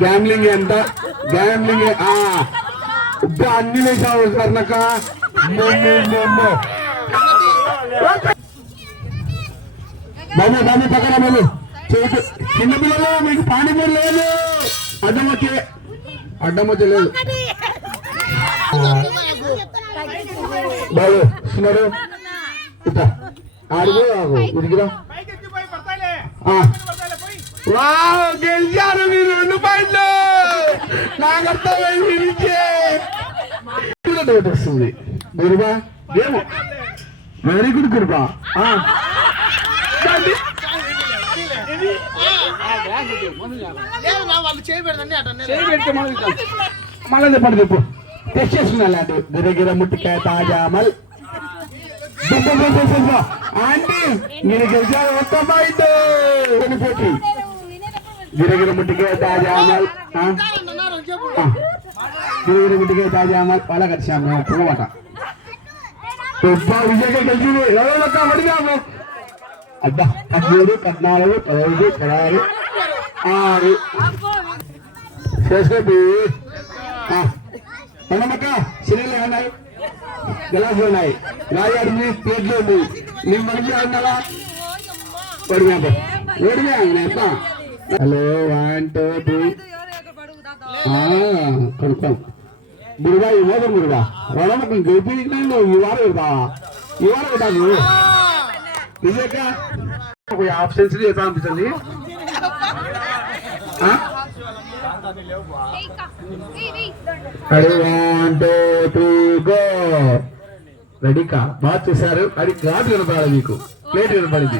gambling ఎంత gambling అన్ని వేసావు కర్ణక బాబు బాబు పక్కన బాబు చిన్న పిల్లలు మీకు పానీపూరి లేదు అడ్డమొచ్చే లేదు బాబు ఇస్తున్నాడు ఇట్లా ఆడుగో ఉడికిరా గెలిచారు మీరు 2 పాయింట్లు నాకు అర్థమైంది డౌట్ వస్తుంది గురుబా ఏమో వెరీ గుడ్ గురుబా మళ్ళీ చెప్పండి చెప్పు టెస్ట్ చేసుకున్నా లాంటి గిరగిర ముట్టికాయ తాజామల్ ఆంటీ మీరు గెలిచారు 1 పాయింట్ పోటీ గిరగిర ముట్టికాయ తాజామల్ గిరగిర ముట్టికాయ తాజామల్ వాళ్ళ కలిసాము పువ్వట విజయగా గెలిచింది ఎవరో పడిగాము అబ్బా 17 14 15 16 6 చేసుకోండి మనమక్క సిరీలు ఉన్నాయి గ్లాసులు ఉన్నాయి రాయాడిని ప్లేట్లు ఉంది నీ మనకి ఉన్నావా ఓడిగా హలో 1 2 3 కొనుక్కోం మురుగా ఇవ్వదు మురుగా రొడమకం గెలిపి ఈ వారం ఇవ్వదావా ఈ వారం ఇవ్వదాను విజయక హాఫ్ సెంచరీ ఎట్లా అనిపిస్తుంది రెడీకా బాగా చేశారు అది క్లాత్ కనపడాలి మీకు ప్లేట్ కనపడింది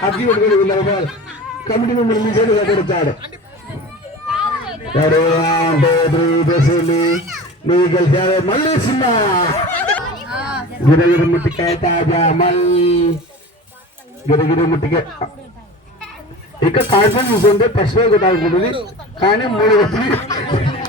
కమిటీ మెంబర్ మీ చేతి దగ్గర వచ్చాడు మీకు గెలిచారు మళ్ళీ సినిమా గిరగిరి ముట్టికాయ తాజా మళ్ళీ గిరగిరి ముట్టికాయ ఇంకా కాన్ఫిడెన్స్ ఉంటే ఫస్ట్ తాగుతుంది కానీ 3